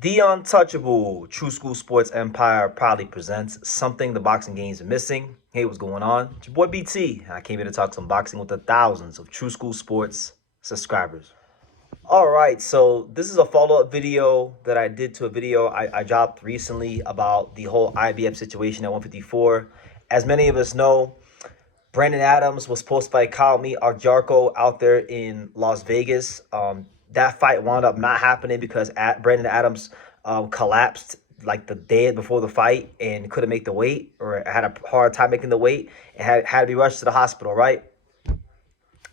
The Untouchable True School Sports Empire proudly presents something the boxing games are missing. Hey, what's going on? It's your boy BT, and I came here to talk some boxing with the thousands of True School Sports subscribers. All right, so this is a follow-up video that I did to a video I dropped recently about the whole IBF situation at 154. As many of us know, Brandon Adams was supposed to fight Agyarko out there in Las Vegas. That fight wound up not happening because Brandon Adams collapsed like the day before the fight and couldn't make the weight, or had a hard time making the weight, and had to be rushed to the hospital, right?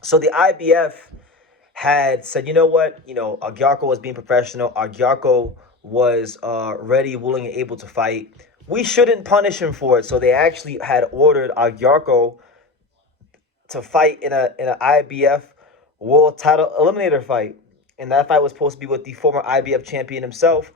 So the IBF had said, you know what, Agyarko was being professional. Agyarko was ready, willing, and able to fight. We shouldn't punish him for it. So they actually had ordered Agyarko to fight in an IBF world title eliminator fight. And that fight was supposed to be with the former IBF champion himself.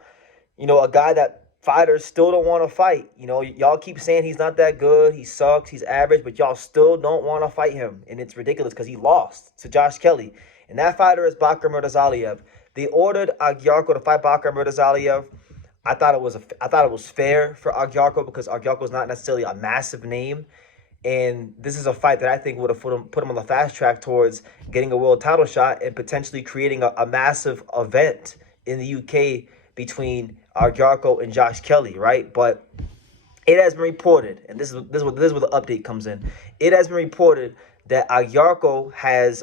A guy that fighters still don't want to fight. Y'all keep saying he's not that good, he sucks, he's average, but y'all still don't want to fight him. And it's ridiculous because he lost to Josh Kelly. And that fighter is Bakhram Murtazaliev. They ordered Agyarko to fight Bakhram Murtazaliev. I thought it was fair for Agyarko because Agyarko is not necessarily a massive name. And this is a fight that I think would have put him on the fast track towards getting a world title shot and potentially creating a massive event in the UK between Agyarko and Josh Kelly, right? But it has been reported, and this is where the update comes in. It has been reported that Agyarko has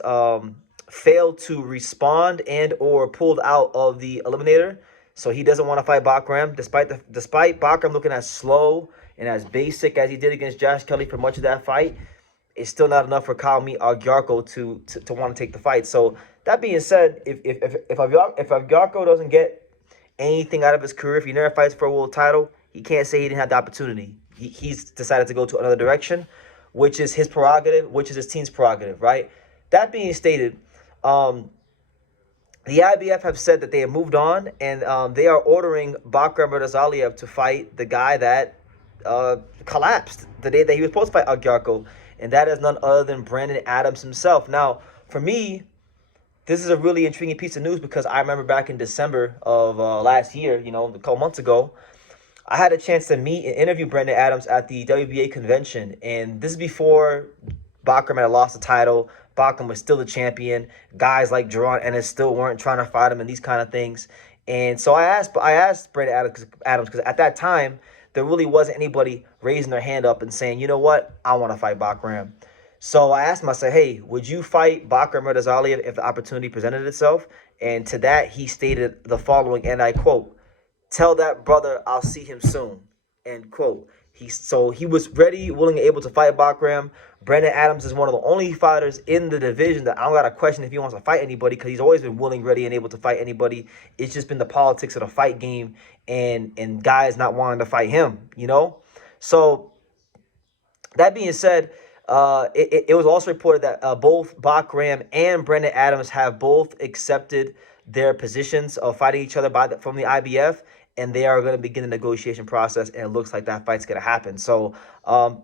failed to respond and or pulled out of the eliminator, so he doesn't want to fight Bakhram, despite Bakhram looking as slow and as basic as he did against Josh Kelly for much of that fight. It's still not enough for Agyarko to want to take the fight. So that being said, if Agyarko doesn't get anything out of his career, if he never fights for a world title, he can't say he didn't have the opportunity. He's decided to go to another direction, which is his prerogative, which is his team's prerogative, right? That being stated, the IBF have said that they have moved on, and they are ordering Bakhram Murtazaliev to fight the guy that collapsed the day that he was supposed to fight Agyarko, and that is none other than Brandon Adams himself. Now, for me, this is a really intriguing piece of news because I remember back in December of last year, a couple months ago, I had a chance to meet and interview Brandon Adams at the WBA convention, and this is before Bakhram had lost the title. Bakhram was still the champion. Guys like Jerron Ennis still weren't trying to fight him and these kind of things. And so I asked Brandon Adams because at that time there really wasn't anybody raising their hand up and saying, you know what, I want to fight Bakhram. So I asked him, I said, hey, would you fight Bakhram Murtazaliev if the opportunity presented itself? And to that, he stated the following, and I quote, "Tell that brother I'll see him soon," end quote. He was ready, willing, and able to fight Bakhram. Brandon Adams is one of the only fighters in the division that I don't got to question if he wants to fight anybody, because he's always been willing, ready, and able to fight anybody. It's just been the politics of the fight game and guys not wanting to fight him, So that being said, it was also reported that both Bakhram and Brandon Adams have both accepted their positions of fighting each other from the IBF, and they are going to begin the negotiation process, and it looks like that fight's going to happen. So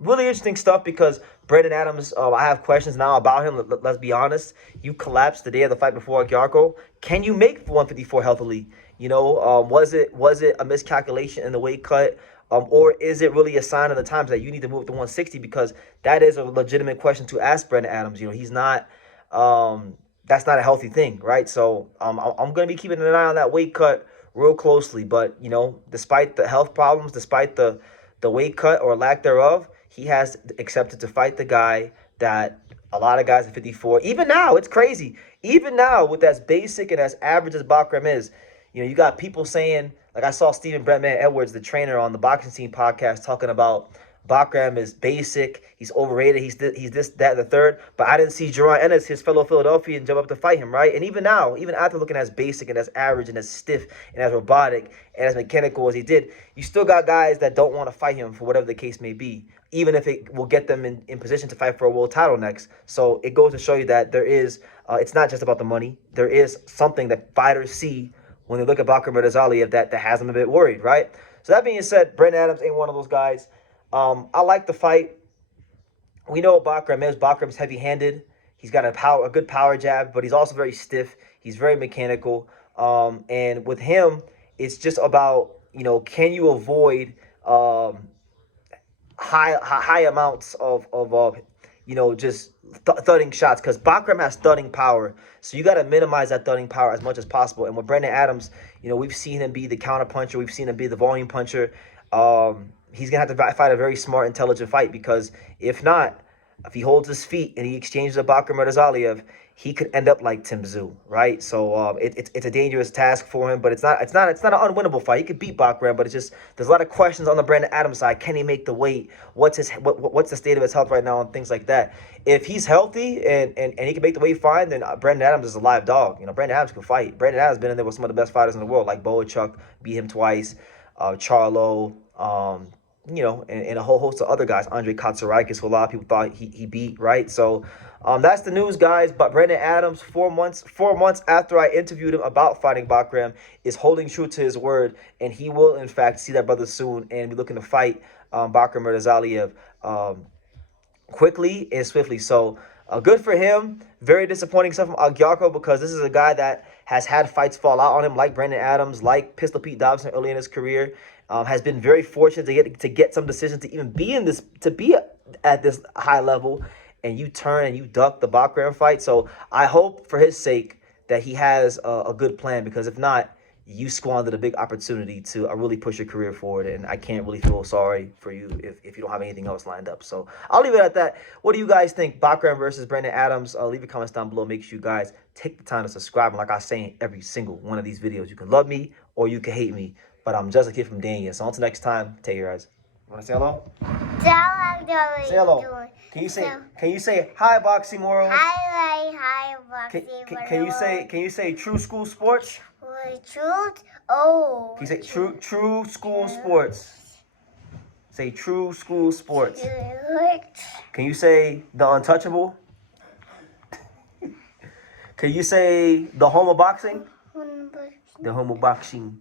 really interesting stuff because Brandon Adams, I have questions now about him. Let's be honest. You collapsed the day of the fight before Agyarko. Can you make 154 healthily? Was it a miscalculation in the weight cut? Or is it really a sign of the times that you need to move to 160? Because that is a legitimate question to ask Brandon Adams. He's not, that's not a healthy thing, right? So I'm going to be keeping an eye on that weight cut real closely. But, despite the health problems, despite the weight cut or lack thereof, he has accepted to fight the guy that a lot of guys at 54, even now, it's crazy. Even now, with as basic and as average as Bakhram is, you got people saying, like I saw Stephen Brentman Edwards, the trainer on the Boxing Scene podcast, talking about Bakhram is basic, he's overrated, he's this, that, and the third. But I didn't see Jerron Ennis, his fellow Philadelphian, jump up to fight him, right? And even now, even after looking as basic and as average and as stiff and as robotic and as mechanical as he did, you still got guys that don't want to fight him for whatever the case may be, even if it will get them in position to fight for a world title next. So it goes to show you that there is, it's not just about the money. There is something that fighters see when they look at Bakhram Murtazaliev that has them a bit worried, right? So that being said, Brandon Adams ain't one of those guys. I like the fight. We know what Bakhram is. Bakhram's heavy-handed. He's got a good power jab, but he's also very stiff. He's very mechanical. And with him, It's just about, can you avoid high amounts of just thudding shots, because Bakhram has thudding power, so you got to minimize that thudding power as much as possible. And with Brendan Adams, we've seen him be the counter puncher, we've seen him be the volume puncher. He's gonna have to fight a very smart, intelligent fight, because if he holds his feet and he exchanges a Bakhram Murtazaliev, he could end up like Tim Tszyu, right? So it's a dangerous task for him, but it's not an unwinnable fight. He could beat Bakhram, but it's just there's a lot of questions on the Brandon Adams side. Can he make the weight? What's the state of his health right now, and things like that. If he's healthy and he can make the weight fine, then Brandon Adams is a live dog. Brandon Adams can fight. Brandon Adams has been in there with some of the best fighters in the world, like Boachuk, beat him twice, Charlo, and a whole host of other guys. Andre Katsarakis, who a lot of people thought he beat, right? So that's the news, guys. But Brandon Adams, 4 months after I interviewed him about fighting Bakhram, is holding true to his word, and he will, in fact, see that brother soon and be looking to fight Bakhram Murtazaliev quickly and swiftly. So good for him. Very disappointing stuff from Agyarko, because this is a guy that has had fights fall out on him, like Brandon Adams, like Pistol Pete Dobson early in his career. Has been very fortunate to get some decisions to even be at this high level, and you turn and you duck the Bakhram fight. So I hope for his sake that he has a good plan, because if not, you squandered a big opportunity to really push your career forward, and I can't really feel sorry for you if you don't have anything else lined up. So I'll leave it at that. What do you guys think? Bakhram versus Brandon Adams? Leave your comments down below. Make sure you guys take the time to subscribe. And like I say in every single one of these videos, you can love me or you can hate me, but I'm just a kid from Dania. So until next time, take care, guys. You want to say hello? Say hello. Can you say hi, boxing world? Hi, boxing world. Can you say true school sports? Truth? Oh. Can you say true school sports? Say true school sports. Can you say the untouchable? Can you say the home of boxing? The home of boxing.